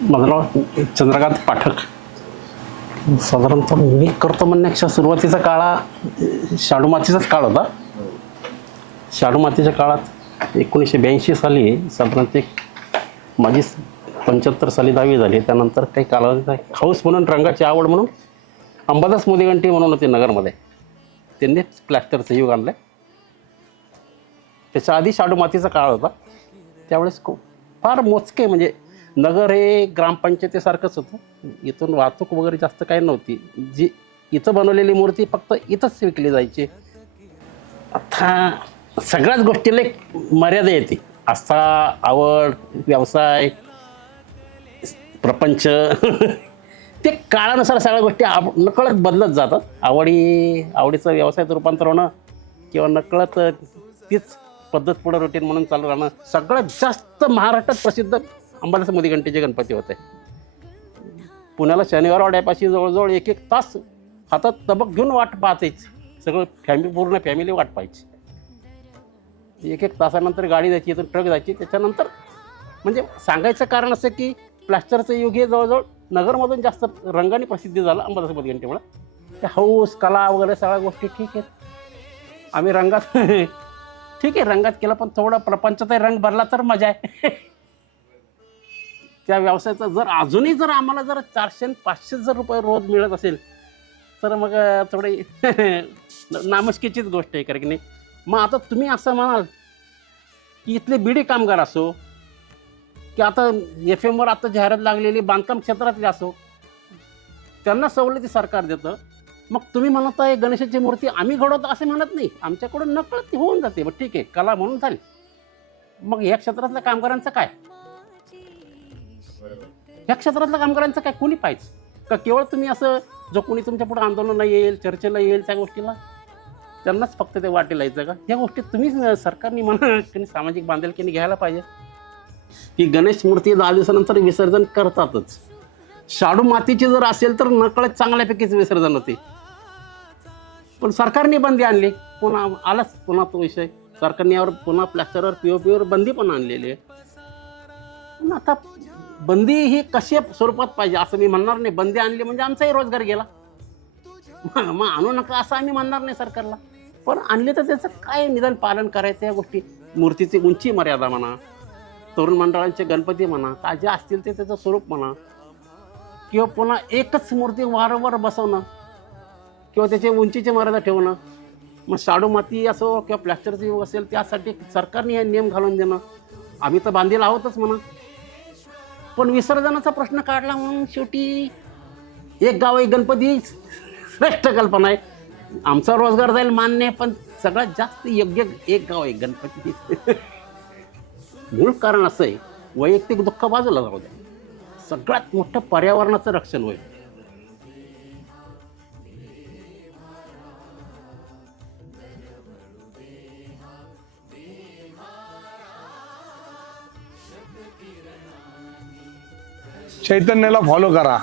माझं नाव चंद्रकांत पाठक. साधारणतः मी करतो म्हणण्यापेक्षा सुरुवातीचा काळा शाडू मातीचाच काळ होता. शाडू मातीच्या काळात 1982 साली साधारणतः माझी 75 साली 10वी झाली. त्यानंतर काही कालावधीचा हौस म्हणून रंगाची आवड म्हणून अंबादास मोदीगंटी म्हणून होते नगरमध्ये, त्यांनीच प्लॅस्टरचं युग आणलं. त्याच्या आधी शाडू मातीचा काळ होता. त्यावेळेस फार मोजके, म्हणजे नगर हे ग्रामपंचायतीसारखंच होतं. इथून वाहतूक वगैरे जास्त काही नव्हती. जी इथं बनवलेली मूर्ती फक्त इथंच विकली जायची. आता सगळ्याच गोष्टीला एक मर्यादा येते. आस्था, आवड, व्यवसाय, प्रपंच ते काळानुसार सगळ्या गोष्टी नकळत बदलत जातात. आवडीचं व्यवसायाचं रूपांतर होणं किंवा नकळत तीच पद्धत पुढं रुटीन म्हणून चालू राहणं. सगळ्यात जास्त महाराष्ट्रात प्रसिद्ध अंबादास मोदीगंटीचे गणपती होते. पुण्याला शनिवार वाड्यापाशी जवळजवळ 1-1 तास हातात तबक घेऊन वाट पाहायची. सगळं पूर्ण फॅमिली वाट पाहायची. 1-1 तासानंतर गाडी जायची, इथून ट्रक जायची. त्याच्यानंतर म्हणजे सांगायचं कारण असं की प्लॅस्टरचं युग हे जवळजवळ नगरमधून जास्त रंगाने प्रसिद्धी झालं अंबादास मोदीगंटीमुळे. ते हौस, कला वगैरे सगळ्या गोष्टी ठीक आहेत. आम्ही रंगात ठीक आहे, रंगात केलं, पण थोडं प्रपंचाचाही रंग भरला तर मजा आहे. त्या व्यवसायाचा जर अजूनही जर आम्हाला जर 400-500 जर रुपये रोज मिळत असेल तर मग थोडी नामुष्कीचीच गोष्ट आहे, कारण की नाही. मग आता तुम्ही असं म्हणाल की इथले बिडी कामगार असो की आता FM वर आता जाहिरात लागलेली बांधकाम क्षेत्रातले असो, त्यांना सवलती सरकार देतं. मग तुम्ही म्हणत आहे गणेशाची मूर्ती आम्ही घडवतो असे म्हणत नाही. आमच्याकडून नकळत ती होऊन जाते. मग ठीक आहे, कला म्हणून झाली. मग या क्षेत्रातल्या कामगारांचं काय? ह्या क्षेत्रातल्या कामगारांचं काय कोणी पाहिजे का? केवळ तुम्ही असं जो कोणी तुमच्या पुढे आंदोलनाला येईल, चर्चेला येईल, त्या गोष्टीला त्यांनाच फक्त ते वाटेला यायचं का? या गोष्टी तुम्ही सरकारने म्हणा सामाजिक बांधिलकीने घ्यायला पाहिजे की गणेश मूर्ती 10 दिवसानंतर विसर्जन करतातच. शाडू मातीची जर असेल तर नकळत चांगल्यापैकीच विसर्जन होते. पण सरकारने बंदी आणली. पुन्हा तो विषय सरकारने यावर पुन्हा प्लॅस्टरवर POPवर बंदी पण आणलेली आहे. पण आता बंदी ही कशा स्वरूपात पाहिजे असं मी म्हणणार नाही. बंदी आणली म्हणजे आमचाही रोजगार गेला. मग आणू नका असं आम्ही म्हणणार नाही सरकारला. पण आणले तर त्याचं काय निदान पालन करायचं. या गोष्टी मूर्तीची उंची मर्यादा म्हणा, तरुण मंडळांचे गणपती म्हणा, का जे असतील ते त्याचं स्वरूप म्हणा, किंवा पुन्हा एकच मूर्ती वारंवार बसवणं किंवा त्याची उंचीची मर्यादा ठेवणं. मग शाडू माती असो किंवा प्लॅस्टरचं युग असेल त्यासाठी सरकारने हे नियम घालून देणं. आम्ही तर बांधील आहोतच म्हणा, पण विसर्जनाचा प्रश्न काढला म्हणून शेवटी एक गाव एक गणपती श्रेष्ठ कल्पना आहे. आमचा रोजगार जाईल मान्य, पण सगळ्यात जास्त योग्य एक गाव एक गणपती. मूळ कारण असं आहे, वैयक्तिक दुःख बाजूला जाऊ द्या, सगळ्यात मोठं पर्यावरणाचं रक्षण होईल. चैतन्याला फॉलो करा.